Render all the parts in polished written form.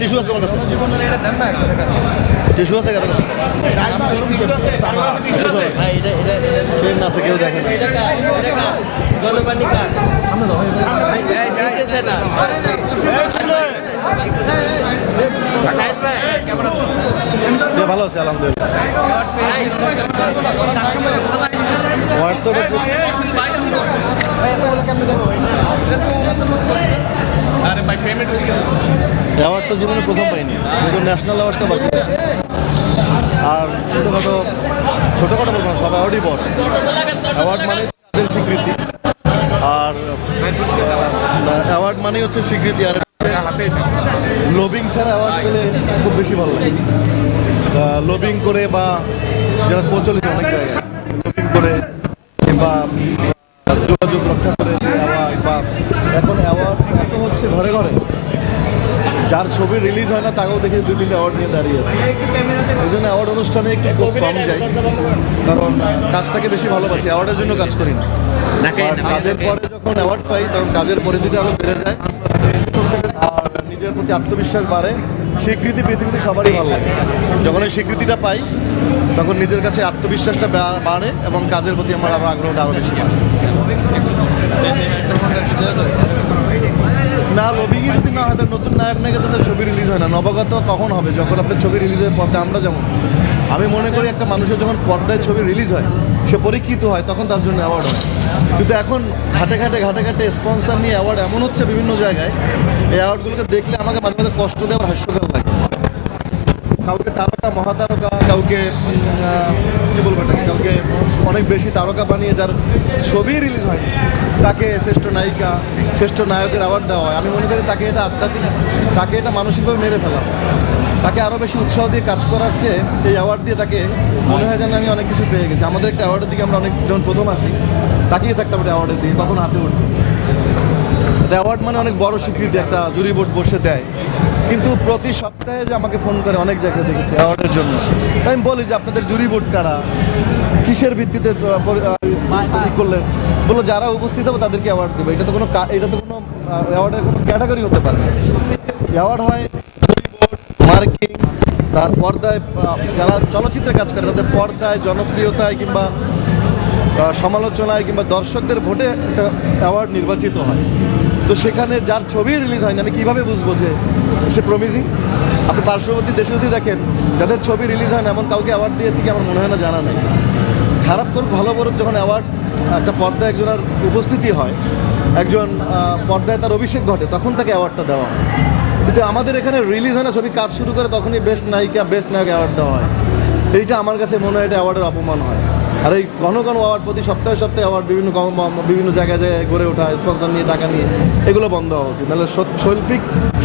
Tissue আছে তোমার কাছে? টিস্যু আছে কারো কাছে? ট্রেন আছে, কেউ দেখে না। ভালো আছে আলহামদুলিল্লাহ। অ্যাওয়ার্ড তো জীবনে প্রথম পাইনি, শুধু ন্যাশনাল অ্যাওয়ার্ডটা বাকি আছে। আর ছোটোখাটো বলবো না, সব অ্যাওয়ার্ডই বড়। অ্যাওয়ার্ড মানে তাদের স্বীকৃতি, আর অ্যাওয়ার্ড মানে হচ্ছে স্বীকৃতি। আর লবিং ছাড়া অ্যাওয়ার্ড পেলে খুব বেশি ভালো লাগে। লবিং করে বা যারা প্রচলিত অনেক জায়গায় লবিং করে কিংবা যোগাযোগ রক্ষা করে অ্যাওয়ার্ড, বা এখন অ্যাওয়ার্ড এত হচ্ছে ঘরে ঘরে, যার ছবি রিলিজ হয় না তাকেও দেখে 2-3 অ্যাওয়ার্ড নিয়ে দাঁড়িয়ে আছে। এই জন্য অ্যাওয়ার্ড অনুষ্ঠানে একটু খুব কম যাই, কারণ কাজটাকে বেশি ভালোবাসি, অ্যাওয়ার্ডের জন্য কাজ করি না। কাজের পরে যখন অ্যাওয়ার্ড পাই তখন কাজের পরিধিটা আরও বেড়ে যায়, আর নিজের প্রতি আত্মবিশ্বাস বাড়ে। স্বীকৃতি পৃথিবীতে সবারই ভালো লাগে। যখন এই স্বীকৃতিটা পাই তখন নিজের কাছে আত্মবিশ্বাসটা বাড়ে এবং কাজের প্রতি আমার আরও আগ্রহটা আরও বেশি বাড়ে। না, লবিংই যদি না হয়, নতুন নায়ক নায়িকা তাদের ছবি রিলিজ হয় না। নবাগত কখন হবে? যখন আপনার ছবি রিলিজ হয় পর্দায়। আমরা যেমন, আমি মনে করি একটা মানুষের যখন পর্দায় ছবি রিলিজ হয়, সে পরীক্ষিত হয়, তখন তার জন্য অ্যাওয়ার্ড হয়। কিন্তু এখন ঘাটে ঘাটে স্পন্সর নিয়ে অ্যাওয়ার্ড এমন হচ্ছে বিভিন্ন জায়গায়, এই অ্যাওয়ার্ডগুলোকে দেখলে আমাকে মাঝে মাঝে কষ্ট দেওয়ার হাস্যকর লাগে। কাউকে তারকা, মহাতারকা, কাউকে কী বলবো এটাকে, কাউকে অনেক বেশি তারকা বানিয়ে যার ছবি রিলিজ হয় তাকে শ্রেষ্ঠ নায়িকা, শ্রেষ্ঠ নায়কের অ্যাওয়ার্ড দেওয়া হয়। আমি মনে করি তাকে এটা আধ্যাত্মিক, তাকে এটা মানসিকভাবে মেরে ফেলা। তাকে আরও বেশি উৎসাহ দিয়ে কাজ করার চেয়ে এই অ্যাওয়ার্ড দিয়ে তাকে মনে হয় যেন আমি অনেক কিছু পেয়ে গেছি। আমাদের একটা অ্যাওয়ার্ডের দিকে আমরা অনেক, যখন প্রথম আসি তাকিয়ে থাকতাম একটা অ্যাওয়ার্ডের দিকে, কখন হাতে উঠবে। অ্যাওয়ার্ড মানে অনেক বড় স্বীকৃতি, একটা জুরি বোর্ড বসে দেয়। কিন্তু প্রতি সপ্তাহে যে আমাকে ফোন করে অনেক জায়গায় দেখেছি অ্যাওয়ার্ডের জন্য, তাই আমি বলি যে আপনাদের জুরি বোর্ড কারা, কিসের ভিত্তিতে করলেন? বললো যারা উপস্থিত হবে তাদেরকে অ্যাওয়ার্ড দেবে। এটা তো কোনো অ্যাওয়ার্ডের কোনো ক্যাটাগরি হতে পারে না। অ্যাওয়ার্ড হয় জুরি বোর্ড, মার্কিং, তার পর্দায় যারা চলচ্চিত্রে কাজ করে তাদের পর্দায়, জনপ্রিয়তায় কিংবা সমালোচনায় কিংবা দর্শকদের ভোটে একটা অ্যাওয়ার্ড নির্বাচিত হয়। তো সেখানে যার ছবি রিলিজ হয়নি, আমি কীভাবে বুঝবো যে সে প্রমিজিং? আপনি পার্শ্ববর্তী দেশে যদি দেখেন যাদের ছবি রিলিজ হয় না এমন কাউকে অ্যাওয়ার্ড দিয়েছে কি আমার মনে হয় না, জানা নেই। খারাপ করুক ভালো করুক, যখন অ্যাওয়ার্ড একটা পর্দায় একজনের উপস্থিতি হয়, একজন পর্দায় তার অভিষেক ঘটে, তখন তাকে অ্যাওয়ার্ডটা দেওয়া হয়। কিন্তু আমাদের এখানে রিলিজ হয় না, ছবি কাজ শুরু করে তখনই বেস্ট নায়িকা, বেস্ট নায়ক অ্যাওয়ার্ড দেওয়া হয়। এইটা আমার কাছে মনে হয় এটা অ্যাওয়ার্ডের অপমান হয়। আর এই ঘন অ্যাওয়ার্ড, প্রতি সপ্তাহে সপ্তাহে অ্যাওয়ার্ড বিভিন্ন জায়গায় গড়ে ওঠা, স্পন্সর নিয়ে, টাকা নিয়ে, এগুলো বন্ধ হওয়া উচিত। নাহলে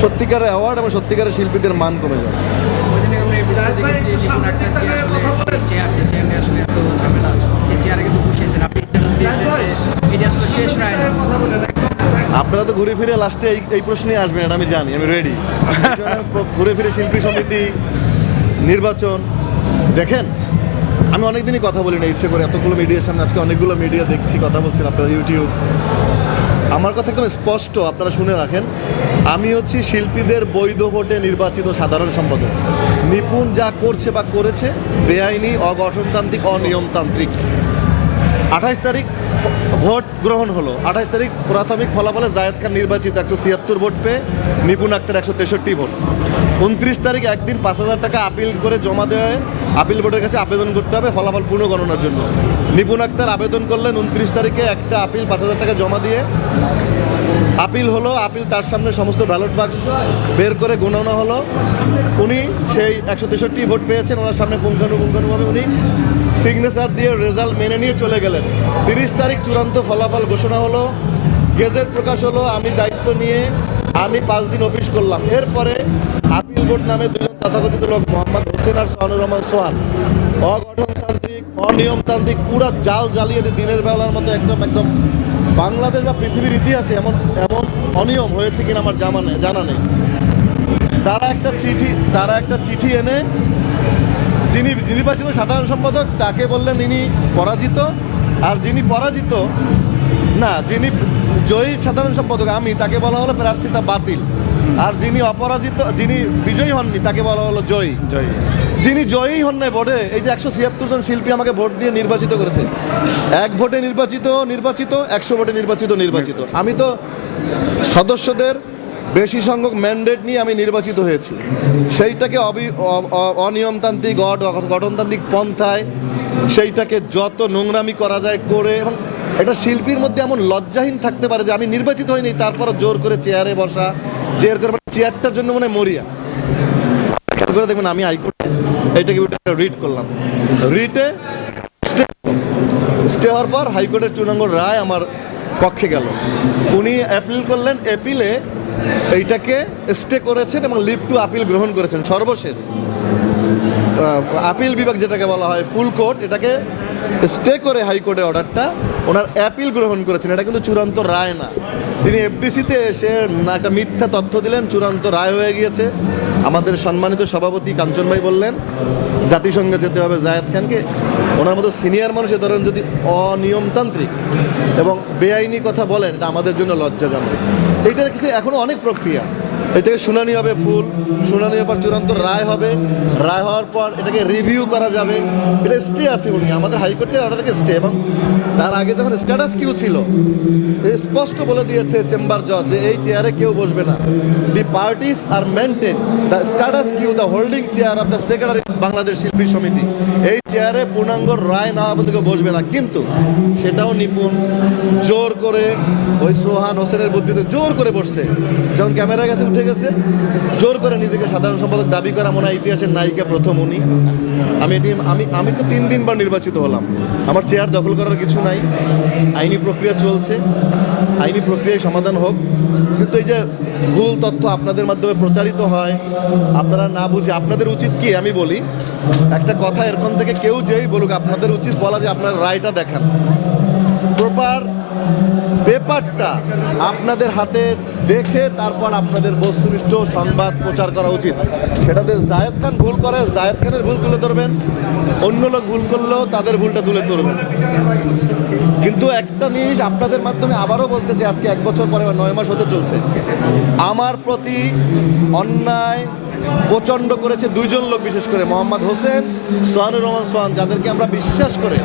সত্যিকারের অ্যাওয়ার্ড এবং সত্যিকারের শিল্পীদের মান কমে যায়। আপনারা তো ঘুরে ফিরে লাস্টে এই প্রশ্নে আসবেন, এটা আমি জানি, আমি রেডি। ঘুরে ফিরে শিল্পী সমিতি, নির্বাচন দেখেন। আমি অনেকদিনই কথা বলি না ইচ্ছে করে, এতগুলো মিডিয়ার সামনে আজকে অনেকগুলো মিডিয়া দেখছি, কথা বলছেন আপনারা, ইউটিউব। আমার কথা একদম স্পষ্ট, আপনারা শুনে রাখেন। আমি হচ্ছি শিল্পীদের বৈধ ভোটে নির্বাচিত সাধারণ সম্পাদক। নিপুণ যা করছে বা করেছে বেআইনি, অগঠনতান্ত্রিক, অনিয়মতান্ত্রিক। 28 তারিখ ভোট গ্রহণ হলো। 28 তারিখ প্রাথমিক ফলাফলে জায়েদ খান নির্বাচিত 176 ভোট পেয়ে, নিপুণ আক্তার 163 ভোট। 29 তারিখ একদিন 5,000 টাকা আপিল করে জমা দেওয়া হয়, আপিল বোর্ডের কাছে আবেদন করতে হবে ফলাফল পুনর্গণনার জন্য। নিপুণ আক্তার আবেদন করলেন 29 তারিখে, একটা আপিল 5,000 টাকা জমা দিয়ে আপিল হলো। আপিল তার সামনে সমস্ত ব্যালট বাক্স বের করে গণনা হলো। উনি সেই 163 ভোট পেয়েছেন, ওনার সামনে পুঙ্খানুপুঙ্খানুভাবে উনি সিগনেচার দিয়ে রেজাল্ট মেনে নিয়ে চলে গেলেন। 30 তারিখ চূড়ান্ত ফলাফল ঘোষণা হলো, গেজেট প্রকাশ হলো। আমি দায়িত্ব নিয়ে 5 দিন অফিস করলাম। এরপরে আপিল বোর্ড নামে দুজন তথাকথিত লোক, মোহাম্মদ হোসেন আর শাহানুর রহমান সোহান, অগঠনতান্ত্রিক, অনিয়মতান্ত্রিক, পুরো জাল জ্বালিয়ে দিয়ে দিনের বেলার মতো একদম বাংলাদেশ বা পৃথিবীর ইতিহাসে এমন অনিয়ম হয়েছে কিনা আমার জানা নেই। তারা একটা চিঠি এনে যিনি নির্বাচিত সাধারণ সম্পাদক তাকে বললেন ইনি পরাজিত, আর যিনি যিনি জয়ী সাধারণ সম্পাদক আমি, তাকে বলা হলো প্রার্থিতা বাতিল। আর যিনি অপরাজিত, যিনি বিজয়ী হননি তাকে বলা হলো জয়ী। যিনি জয়ী হন নাই ভোটে, এই যে 176 জন শিল্পী আমাকে ভোট দিয়ে নির্বাচিত করেছে, এক ভোটে নির্বাচিত 100 ভোটে নির্বাচিত। আমি তো সদস্যদের বেশি সংখ্যক ম্যান্ডেট নিয়ে আমি নির্বাচিত হয়েছি। সেইটাকে অনিয়মতান্ত্রিক গঠনতান্ত্রিক পন্থায় সেইটাকে যত নোংরামি করা যায় করে, এবং এটা শিল্পীর মধ্যে এমন লজ্জাহীন থাকতে পারে যে আমি নির্বাচিত হইনি তারপরও জোর করে চেয়ারে বসা, চেয়ারটার জন্য মনে মরিয়া। খেয়াল করে দেখবেন আমি হাইকোর্টে এইটাকে রিট করলাম, রিটে স্টে হওয়ার পর হাইকোর্টের চূড়ান্ত রায় আমার পক্ষে গেল। উনি অ্যাপিল করলেন, অ্যাপিলে এইটাকে স্টে করেছেন এবং লিভ টু আপিল গ্রহণ করেছেন। সর্বশেষ আপিল বিভাগ যেটাকে বলা হয় ফুল কোর্ট, এটাকে স্টে করে হাইকোর্টের অর্ডারটা ওনার অ্যাপিল গ্রহণ করেছেন। এটা কিন্তু চূড়ান্ত রায় না। তিনি এফডিসিতে এসে একটা মিথ্যা তথ্য দিলেন, চূড়ান্ত রায় হয়ে গিয়েছে। আমাদের সম্মানিত সভাপতি কাঞ্চন ভাই বললেন জাতিসংঘে যেতে হবে জায়েদ খানকে। ওনার মতো সিনিয়র মানুষ এ ধরেন যদি অনিয়মতান্ত্রিক এবং বেআইনি কথা বলেন, এটা আমাদের জন্য লজ্জাজনক। এইটার কিছু এখনও অনেক প্রক্রিয়া, এটাকে শুনানি হবে, ফুল শুনানি হওয়ার পর চূড়ান্ত রায় হবে, রায় হওয়ার পর এটাকে রিভিউ করা যাবে। এটা স্টে আছে, উনি আমাদের হাইকোর্টের অর্ডারকে স্টে, এবং তার আগে যখন স্ট্যাটাস কিউ ছিল স্পষ্ট বলে দিয়েছে চেম্বার জজ যে এই চেয়ারে কেউ বসবে না। The parties are maintain the status quo the holding chair of the secretary Bangladesh শিল্পী সমিতি। এই চেয়ারে পূর্ণাঙ্গ রায় না পর্যন্ত কেউ বসবে না। কিন্তু সেটাও নিপুণ জোর করে ওই সোহান হোসেনের বুদ্ধিতে জোর করে বসছে। যখন ক্যামেরা কাছে উঠে গেছে, জোর করে নিজেকে সাধারণ সম্পাদক দাবি করা, মনে হয় ইতিহাসের নায়িকা প্রথম উনি। আমি তো 3 বার নির্বাচিত হলাম, আমার চেয়ার দখল করার কিছু নাই। আইনি প্রক্রিয়া চলছে, আইনি প্রক্রিয়ায় সমাধান হোক। কিন্তু এই যে ভুল তথ্য আপনাদের মাধ্যমে প্রচারিত হয়, আপনারা না বুঝে, আপনাদের উচিত কি আমি বলি একটা কথা, এরকম থেকে কেউ যেই বলুক, আপনাদের উচিত বলা যে আপনার রায়টা দেখান, প্রপার পেপারটা আপনাদের হাতে দেখে তারপর আপনাদের বস্তুনিষ্ঠ সংবাদ প্রচার করা উচিত। সেটাতে জায়েদ খান ভুল করে জায়েদ খানের ভুল তুলে ধরবেন, অন্য লোক ভুল করলেও তাদের ভুলটা তুলে ধরবেন। কিন্তু একটা জিনিস আপনাদের মাধ্যমে আবারও বলতে চাই, আজকে 1 বছর পরে 9 মাস হতে চলছে, আমার প্রতি অন্যায় প্রচণ্ড করেছে 2 জন লোক, বিশেষ করে মোহাম্মদ হোসেন, সোহানুর রহমান সোহান, যাদেরকে আমরা বিশ্বাস করে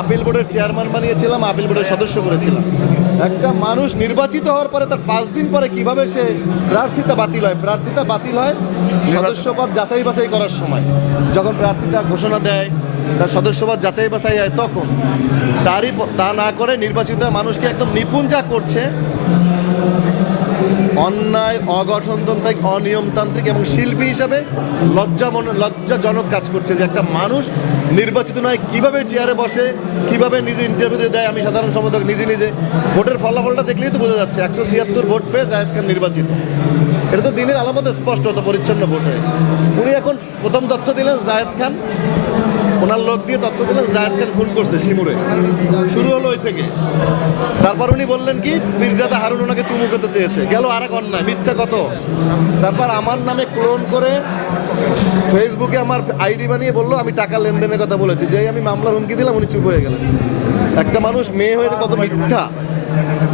আপিল বোর্ডের চেয়ারম্যান বানিয়েছিলাম, আপিল বোর্ডের সদস্য করেছিলাম। একটা মানুষ নির্বাচিত হওয়ার পরে তার 5 দিন পরে কিভাবে সে প্রার্থিতা বাতিল হয় সদস্যপদ যাচাই বাছাই করার সময়, যখন প্রার্থিতা ঘোষণা দেয়, তার সদস্যপদ যাচাই বাছাই হয়, তখন তা না করে নির্বাচিত মানুষকে একদম নিপুণ যা করছে, অন্যায়, অগঠনতান্ত্রিক, অনিয়মতান্ত্রিক এবং শিল্পী হিসাবে লজ্জাজনক কাজ করছে। যে একটা মানুষ নির্বাচিত নয় কিভাবে চেয়ারে বসে, কিভাবে নিজে ইন্টারভিউ দেয়। আমি সাধারণ সম্পাদক নিজে ভোটের ফলাফলটা দেখলেই তো বোঝা যাচ্ছে 176 ভোট পেয়ে জায়েদ খান নির্বাচিত। এটা তো দিনের আলামতে স্পষ্ট, হতো পরিচ্ছন্ন ভোট হয়ে। উনি এখন প্রথম তথ্য দিলেন জায়েদ খান, ওনার লোক দিয়ে তথ্য দিলেন জায়েদ খান খুন করছে শিমুরে, শুরু হলো ওই থেকে। তারপর উনি বললেন কি পীরজাদা হারুন ওনাকে চুমু করতে চেয়েছে, গেল আরেক অন্যায়, মিথ্যা কত। তারপর আমার নামে ক্লোন করে ফেসবুকে আমার আইডি বানিয়ে বললো আমি টাকা লেনদেনের কথা বলেছি, যেই আমি মামলার হুমকি দিলাম উনি চুপ হয়ে গেলেন। একটা মানুষ মেয়ে হয়ে কত মিথ্যা,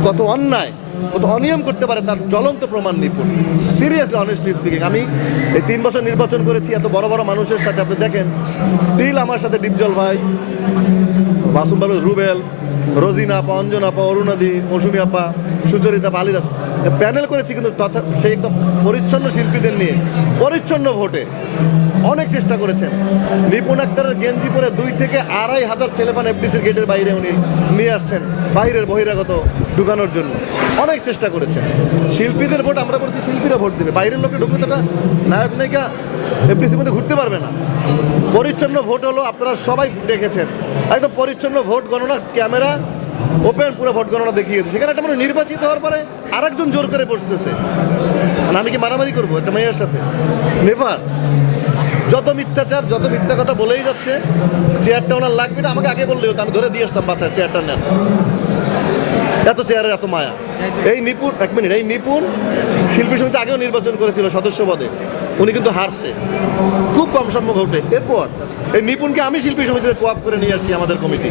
কত অন্যায়, কত অনিয়ম করতে পারে তার জ্বলন্ত প্রমাণ নিপুণ। সিরিয়াসলি অনেস্টলি স্পিকিং, আমি এই 3 বছর নির্বাচন করেছি এত বড় বড় মানুষের সাথে। আপনি দেখেন তিল আমার সাথে, ডিপজল ভাই, মাসুম বাবু, রুবেল, রোজিনা আপা, অঞ্জন আপা, অরুণাদি, মৌসুমী আপা, সুচরিতা আপা, আলিরা প্যানেল করেছি। কিন্তু সেই একদম পরিচ্ছন্ন শিল্পীদের নিয়ে পরিচ্ছন্ন ভোটে অনেক চেষ্টা করেছেন। নিপুণ আক্তারের গেঞ্জি পরে 2 থেকে 2.5 হাজার ছেলেপান এফডিসির গেটের বাইরে উনি নিয়ে আসছেন, বাইরের বহিরাগত ঢুকানোর জন্য অনেক চেষ্টা করেছেন। শিল্পীদের ভোট আমরা বলছি শিল্পীরা ভোট দেবে, বাইরের লোকে ঢুকলে তো নায়ক নায়িকা এফডিসির মধ্যে ঘুরতে পারবে না। পরিচ্ছন্ন ভোট হলো, আপনারা সবাই দেখেছেন, একদম পরিচ্ছন্ন ভোট গণনা, ক্যামেরা ওপেন, পুরো ভোট গণনা দেখিয়েছে। সেখানে একটা মানুষ নির্বাচিত হওয়ার পরে আরেকজন জোর করে বসতেছে। আমি কি মারামারি করবো একটা মেয়ের সাথে? নেভার। যত মিথ্যাচার, যত মিথ্যা কথা বলেই যাচ্ছে। চেয়ারটা ওনার লাগবে না, আমাকে আগে বললে হতো, আমি ধরে দিয়ে আসতাম, বাচ্চা চেয়ারটা নেন। এত চেয়ারের এত মায়া। এই নিপুণ, 1 মিনিট, এই নিপুণ শিল্পী সমিতি আগেও নির্বাচন করেছিল সদস্য পদে, উনি কিন্তু হারছে, খুব কম সম্ভব ভোটে। এরপর এই নিপুণকে আমি শিল্পী সমিতিতে কোঅপ করে নিয়ে আসছি আমাদের কমিটি।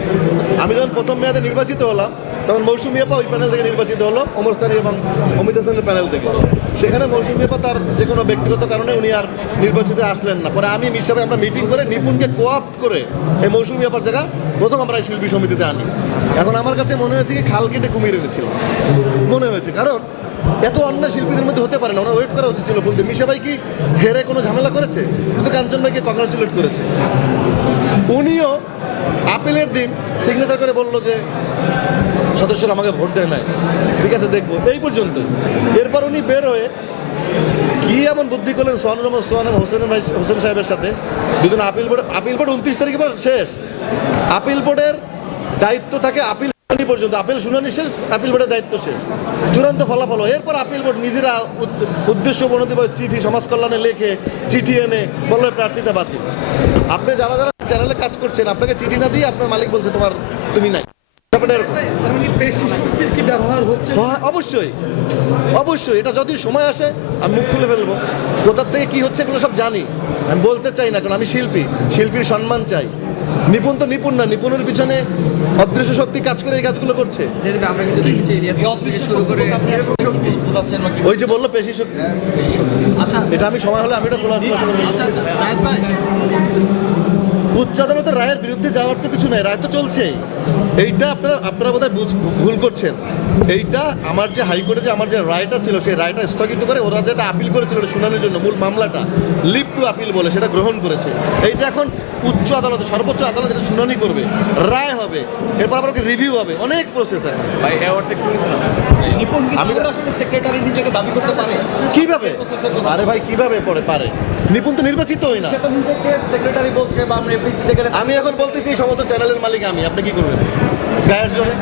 আমি যখন প্রথম মেয়াদে নির্বাচিত হলাম তখন মৌসুমী আপা ওই প্যানেল থেকে নির্বাচিত হলো, ওমর সানি এবং অমিত হাসানের প্যানেল থেকে। সেখানে মৌসুমী আপা তার যে কোনো ব্যক্তিগত কারণে উনি আর নির্বাচিত আসলেন না। পরে আমি হিসাবে আমরা মিটিং করে নিপুণকে কোঅপ করে এই মৌসুমী আপার জায়গা প্রথম আমরা এই শিল্পী সমিতিতে আনি। এখন আমার কাছে মনে হয়েছে কি খাল কেটে কুমির এনেছিল মনে হয়েছে, কারণ এত অন্যায় শিল্পীদের মধ্যে হতে পারে না। ওনার ওয়েট করা উচিত ছিল ফুলতে। মিশা ভাই কি হেরে কোনো ঝামেলা করেছে? কিন্তু কাঞ্চন ভাইকে কংগ্রাচুলেট করেছে। উনিও আপিলের দিন সিগনেচার করে বললো যে সদস্যরা আমাকে ভোট দেয় নাই, ঠিক আছে দেখবো, এই পর্যন্ত। এরপর উনি বের হয়ে কি এমন বুদ্ধি করলেন সোহানুর রহমান সোহান এবং হোসেন সাহেবের সাথে, দুজন আপিল বোর্ড 29 তারিখে পর শেষ। আপিল বোর্ডের দায়িত্ব থাকে আপিল পর্যন্ত, আপিল শুনানি শেষ, আপিল বোর্ডের দায়িত্ব শেষ, চূড়ান্ত ফলাফল। এরপর আপিল বোর্ড নিজেরা উদ্দেশ্য প্রণোদিত চিঠি সমাজ কল্যাণে লেখে চিঠি এনে বললো প্রার্থিতা বাতিল। আপনি যারা যারা চ্যানেলে কাজ করছেন আপনাকে চিঠি না দিয়ে আপনার মালিক বলছে তুমি নাই। অবশ্যই অবশ্যই এটা যদি সময় আসে আমি মুখ খুলে ফেলবো। কোথার থেকে কি হচ্ছে এগুলো সব জানি, আমি বলতে চাই না, কারণ আমি শিল্পীর সম্মান চাই। নিপুণ তো নিপুণ না, নিপুণের পিছনে অদৃশ্য শক্তি কাজ করে এই কাজগুলো করছে। আমরা কিন্তু দেখছি শুরু করে ওই যে বললো পেশি শক্তি। আচ্ছা এটা আমি সময় হলে আমি এটা খোলাসা করবো। উচ্চ আদালতের রায়ের বিরুদ্ধে যাওয়ার তো কিছু নাই, রায় তো চলছেই। এইটা আপনারা বোধহয় ভুল করছেন। এইটা আমার যে হাইকোর্টে যে আমার যে রায়টা ছিল সেই রায়টা স্থগিত করে ওরা যেটা আপিল করেছিল শুনানির জন্য মূল মামলাটা লিভ টু আপিল বলে সেটা গ্রহণ করেছে। এইটা এখন উচ্চ আদালতে সর্বোচ্চ আদালত এটা শুনানি করবে, রায় হবে, এরপর আবার রিভিউ হবে, অনেক প্রসেস আছে। আমি আসলে সেক্রেটারি নিজেকে দাবি করতে পারে কিভাবে? আরে ভাই কিভাবে পারে? নিপুণ তো নির্বাচিত হই না, সেক্রেটারি বলছে বা আমরা এফডিসি থেকে। আমি এখন বলতেছি এই সমস্ত চ্যানেলের মালিক আমি, আপনি কি করবেন গায়ের জোরে?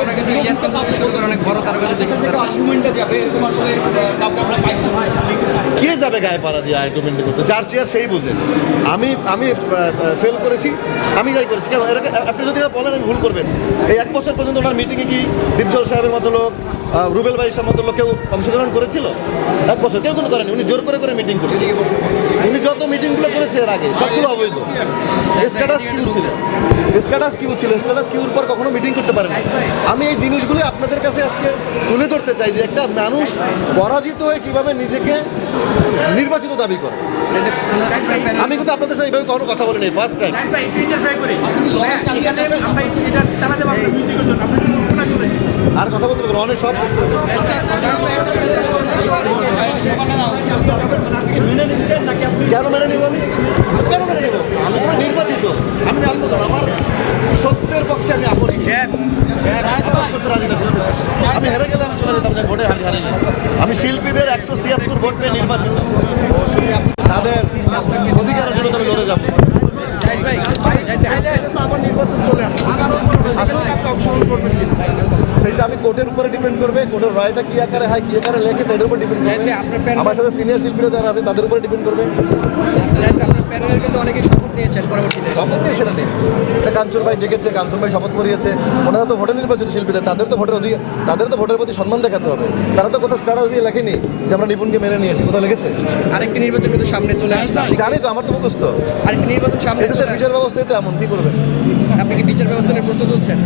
আমরা কিন্তু ইলিয়াস কিন্তু শুরু করে অনেক বড় তার কাছে কে যাবে গায়ে পাড়া দিয়ে আর্গুমেন্ট করতে? যার চেয়ার সেই বুঝে। আমি ফেল করেছি, আমি যাই করেছি কেন? আপনি যদি এটা বলেন আমি ভুল করবেন। এই 1 বছর পর্যন্ত ওনার মিটিংয়ে কি দীপজল সাহেবের মতো লোক, রুবেল ভাইয়ের মতো লোক কেউ অংশগ্রহণ করেছিল? 1 বছর কেউ কিন্তু করেনি। উনি জোর করে মিটিং করেছে। উনি যত মিটিংগুলো করেছে এর আগে সবগুলো অবৈধ। স্ট্যাটাস কিউ ছিল, স্ট্যাটাস কিউর পর কখনো মিটিং করতে পারে না। আমি এই জিনিসগুলো আপনাদের কাছে আজকে তুলে ধরতে চাই যে একটা মানুষ পরাজিত হয়ে কিভাবে নিজেকে নির্বাচিত দাবি করে। আমি কিন্তু আপনাদের সাথে এইভাবে কখনো কথা বলিনি, ফার্স্ট টাইম। আর কথা বলতে পারবো অনেক সব শেষ করছে। কেন মেনে নিব? কেন মেনে নিব? আমি তো নির্বাচিত, আমি জানবো কেন? আমার সত্যের পক্ষে আমি আপসী, করতে রাজি না। আমি হেরে গেলে আমি চলে যেতাম, যে ভোটে হারিনি। আমি শিল্পীদের 176 ভোট পেয়ে নির্বাচিত, তাদের অধিকারের জন্য আমি লড়ে যাবো। আমার নির্বাচন চলে আসছে, আসলে আপনি অংশগ্রহণ করবেন কি সেইটা আমি কোর্টের উপরে ডিপেন্ড করবে। কোর্টের রায়টা কি আকারে হয়, কি আকারে লেখে, তাদের উপর ডিপেন্ড করবে। আমার সাথে সিনিয়র শিল্পীরা যারা আছে তাদের উপরে ডিপেন্ড করবে। শপথ নিয়ে সেটা নেই, কাঞ্চন ভাই ডেকেছে, কাঞ্চন ভাই শপথ করিয়েছে। ওনারা তো ভোটে নির্বাচিত শিল্পীদের, তাদের তো ভোটের প্রতি সম্মান দেখাতে হবে। তারা তো কোথাও স্ট্যাটাস দিয়ে লেখেনি যে আমরা নিপুণকে মেনে নিয়েছি, কোথাও লিখেছে? আরেকটি নির্বাচন কিন্তু সামনে চলে আসবে, জানি তো, আমার তো মুখস্থ। আরেকটি নির্বাচন সামনে চলে আসবে, বিচার ব্যবস্থায় তো এমন কি করবেন? আপনি কি বিচার ব্যবস্থা নিয়ে প্রশ্ন তুলছেন?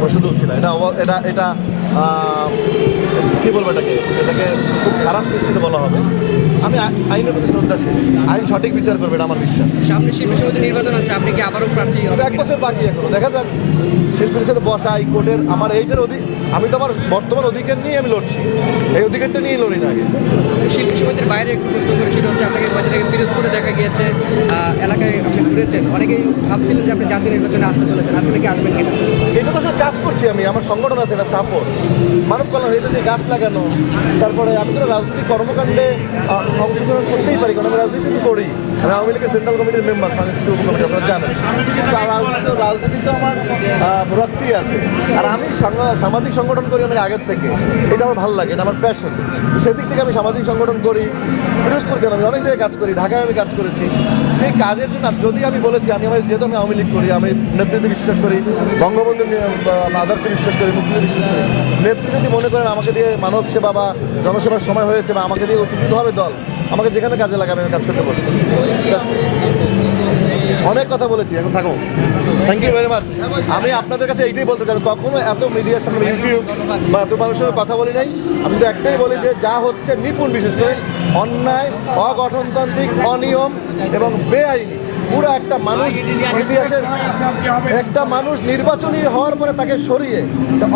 প্রশ্ন তুলছি না, এটা কি বলবো, এটাকে খুব খারাপ সৃষ্টিতে বলা হবে। আমি আইনের প্রতি শ্রদ্ধাশীল, আইন সঠিক বিচার করবে, এটা আমার বিশ্বাস। সামনে শিল্পী সমিতি নির্বাচন আছে, আপনি কি আবারও প্রার্থী? 1 বছর বাকি এখনো, দেখা যাক। শিল্পীর সাথে বসা কোর্টের আমার এইটার আমি তো আমার বর্তমান অধিকার নিয়ে আমি লড়ছি, এই অধিকারটা নিয়ে লড়ি না আগে। শিল্পী সমিতির বাইরে একটু প্রশ্ন করে, সেটা হচ্ছে আপনাকে কয়েকদিন আগে পিরোজপুরে দেখা গিয়েছে, এলাকায় আপনি ঘুরেছেন, অনেকেই ভাবছিলেন যে আপনি জাতীয় নির্বাচনে আসতে চলেছেন, আসলে কি আসবেন কিনা? এটা তো আসলে কাজ করছি আমি, আমার সংগঠন আছে, এটা সাপোর্ট মানব কল্যাণ, এটা নিয়ে গাছ লাগানো। তারপরে আমি তো রাজনৈতিক কর্মকাণ্ডে অংশগ্রহণ করতেই পারি, কারণ আমি রাজনীতি তো করি। আমি আওয়ামী লীগের সেন্ট্রাল কমিটির মেম্বার, সংস্কৃতি উপকমিটি, আপনারা জানেন। রাজনীতি তো আমার রক্তই আছে। আর আমি সামাজিক সংগঠন করি অনেক আগের থেকে, এটা আমার ভালো লাগে, এটা আমার প্যাশন। সেদিক থেকে আমি সামাজিক সংগঠন করি। পিরোজপুর কেন, আমি অনেক জায়গায় কাজ করি, ঢাকায় আমি কাজ করেছি। সেই কাজের জন্য যদি আমি বলেছি যেহেতু আমি আওয়ামী লীগ করি, আমি নেতৃত্বে বিশ্বাস করি, বঙ্গবন্ধু আদর্শে বিশ্বাস করি, মুক্তিতে বিশ্বাস করি, নেতৃত্ব যদি মনে করেন আমাকে দিয়ে মানব সেবা বা জনসেবার সময় হয়েছে বা আমাকে দিয়ে উপকৃত হবে দল, আমাকে যেখানে কাজে লাগাবে আমি কাজ করতে বসবো। অনেক কথা বলেছি, এখন থাকো। Thank you very much. আমি আপনাদের কাছে এইটাই বলতে চাই, কখনো এত মিডিয়ার সামনে ইউটিউব বা এত মানুষের কথা বলি নাই। আমি শুধু একটাই বলি যে যা হচ্ছে নিপুণ, বিশেষ করে অন্যায়, অগঠনতান্ত্রিক, অনিয়ম এবং বেআইনি, পুরো একটা মানুষ ইতিহাসের একটা মানুষ নির্বাচনী হওয়ার পরে তাকে সরিয়ে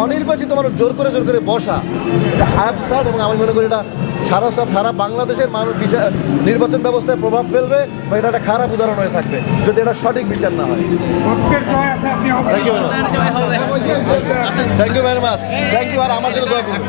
অনির্বাচিত মানুষ জোর করে বসা, এটা হ্যাপসার্ড। এবং আমি মনে করি এটা সারা বাংলাদেশের মানুষ নির্বাচন ব্যবস্থায় প্রভাব ফেলবে বা এটা একটা খারাপ উদাহরণ হয়ে থাকবে যদি এটা সঠিক বিচার না হয়। Thank you very much. Thank you very much. Thank you. আর আমার জন্য দোয়া করুন।